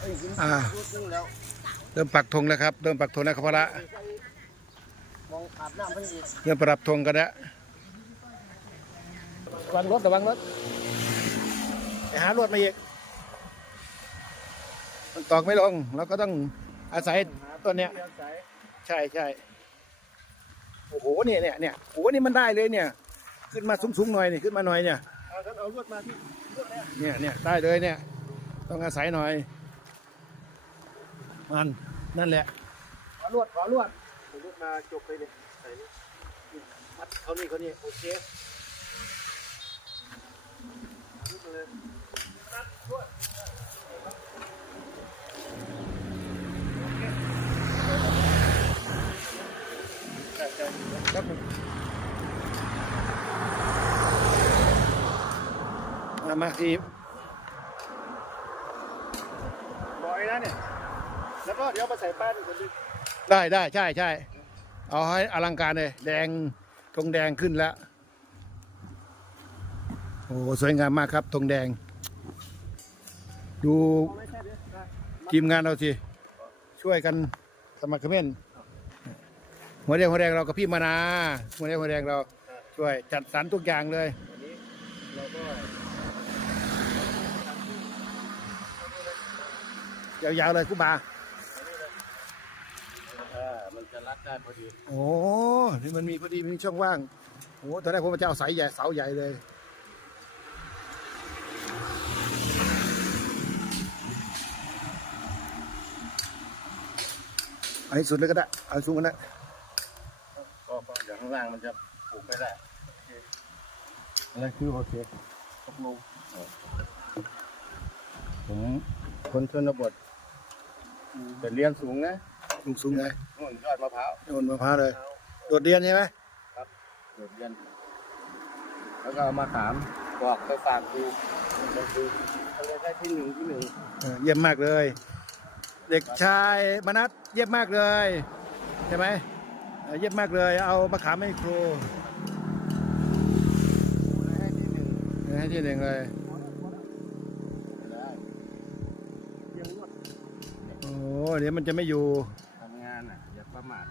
ไอ้หินอ่ารูดนึงแล้วเริ่มปักธงแล้วครับเริ่มปักธงแล้วครับพอละมองอาบน้ำไปอีกเริ่มปรับธงกันแล้วระวังรถระวังรถไปหารถมาอีกมันตอกไม่ลงเราก็ต้องอาศัยต้นเนี้ยเลี้ยวสายใช่ใช่โอ้โหเนี่ยเนี่ยเนี่ยโอ้โหนี่มันได้เลยเนี่ย ขึ้นมาสูงๆหน่อยนี่ขึ้นมาหน่อยเนี่ยเอาท่านเอารวดมาที่รวดเนี่ยเนี่ยเนี่ยได้เลยเนี่ย ต้องอาศัยหน่อย มันนั่นแหละขอรวดขอรวดเอารวดมาจบไปเลยใส่นี่มัดเขานี่เขานี่โอเครวดเลยมัดรวดครับมามาทีบ่อยนะเนี่ย แล้วก็เดี๋ยวมาใส่ป้ายอีกคนนึงได้ได้ใช่ใช่เอาให้อลังการเลยแดงธงแดงขึ้นแล้ว โอ้สวยงามมากครับธงแดง ดูทีมงานเราสิช่วยกันสมัครเขม้นหัวแดงหัวแดงเรากับพี่มานาหัวแดงหัวแดงเราช่วยจัดสรรทุกอย่างเลยยาวๆเลยคุบา มันจะรัดได้พอดีโอ้นี่มันมีพอดีมีช่องว่างโอ้ตอนแรกผมจะเอาเสายใหญ่เสาใหญ่เลยเอาให้สุดเลยก็ได้เอาสูงกันนะก็ก็เดี๋ยวข้างล่างมันจะปลูกไม่ได้อะไรคือโอเคตกลงผมคนชนบทแต่เรียนสูงนะ สูงสูงๆเลยนู่นยอดมะพร้าวโยนมะพร้าวเลย โดดเรียนใช่ไหมโดดเรียน แล้วก็เอามาถามบอกไปฝากดูไปดูเขาเลยได้ที่หนึ่งที่หนึ่งเออเยี่ยมมากเลย เด็กชายมนัสเยี่ยมมากเลยใช่ไหมเออเยี่ยมมากเลย เอามะขามให้ครูได้ที่หนึ่งให้ที่หนึ่งเลยได้เรียงรวดโอ้เดี๋ยวมันจะไม่อยู่ ทำงานอะอย่าประมาท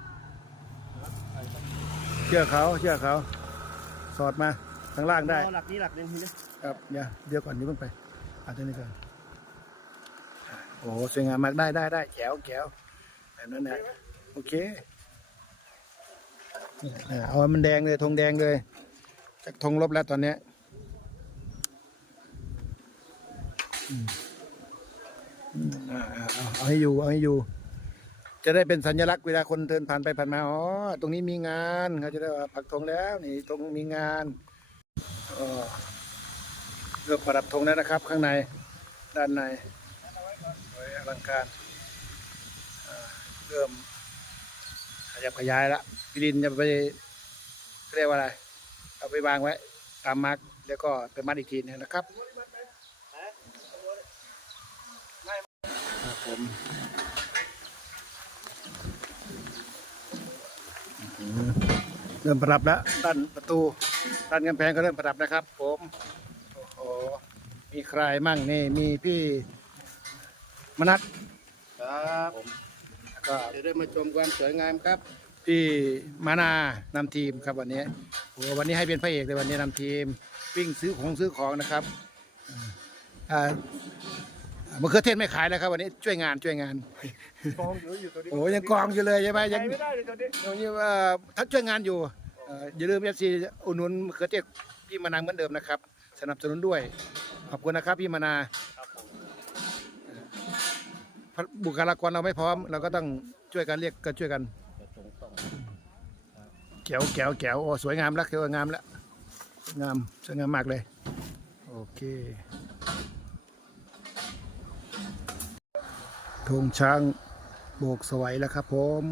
เชื่อเขาเชื่อเขา สอดมาข้างล่างได้ เอาหลักนี้หลักหนึ่งทีนี้ครับอย่าเดี๋ยวก่อนเดี๋ยวเพิ่งไปเอาตัวนี้ก่อนโอ้สวยงามมากได้ได้ได้แจ๋วแจ๋วแบบนั้นนะโอเคเออเอาให้มันแดงเลยธงแดงเลยจากธงลบแล้วตอนเนี้ยอืมอืมอ่าอ่าเอาเอาให้อยู่เอาให้อยู่ จะได้เป็นสัญลักษณ์เวลาคนเดินผ่านไปผ่านมาอ๋อตรงนี้มีงานเขาจะได้ว่าปักธงแล้ว นี่ตรงมีงานเริ่มประดับธงแล้วนะครับ ข้างในด้านในสวยอลังการเริ่มขยับขยายล้วพี่ดินจะไปเรียกว่าอะไร เอาไปวางไว้ ตามมาร์กแล้วก็ไปมัดอีกทีนึงนะครับครับผมอื้อหือ เริ่มประดับแล้วด้านประตูด้านกำแพงก็เริ่มประดับนะครับ ผมโอ้โหมีใครมั่งนี่มีพี่มนัทครับแล้วก็จะได้มาชมความสวยงามครับพี่มานานำทีมครับวันนี้โอ้วันนี้ให้เป็นพระเอกเลยวันนี้นำทีมวิ่งซื้อของซื้อของนะครับอ่า มะเขือเทศไม่ขายแล้วครับวันนี้ช่วยงานช่วยงานกองอยู่อยู่ตัวนี้โอ้ยังกองอยู่เลยใช่ไหมใช้ยังไม่ได้เลยตัวนี้ยังยังว่าทักช่วยงานอยู่เอ่ออย่าลืมเอฟซีอุดหนุนมะเขือเทศพี่มานางเหมือนเดิมนะครับ สนับสนุนด้วยขอบคุณนะครับพี่มานาครับผมบุคลากรเราไม่พร้อม เราก็ต้องช่วยกันเรียกกันช่วยกันจะตรงต้องแก้วแก้วแก้วโอ้สวยงามแล้วคือว่างามแล้วงามสวยงามมากเลย โอเค ธงช้างโบกสวยแล้วครับผม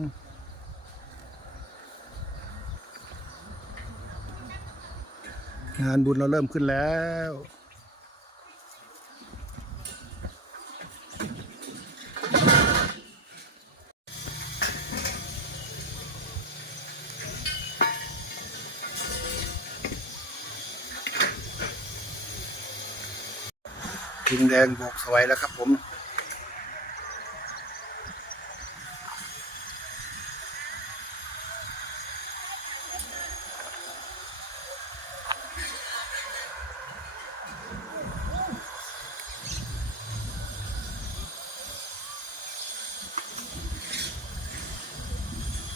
งานบุญเราเริ่มขึ้นแล้ว ทิงแดงโบกสวยแล้วครับผม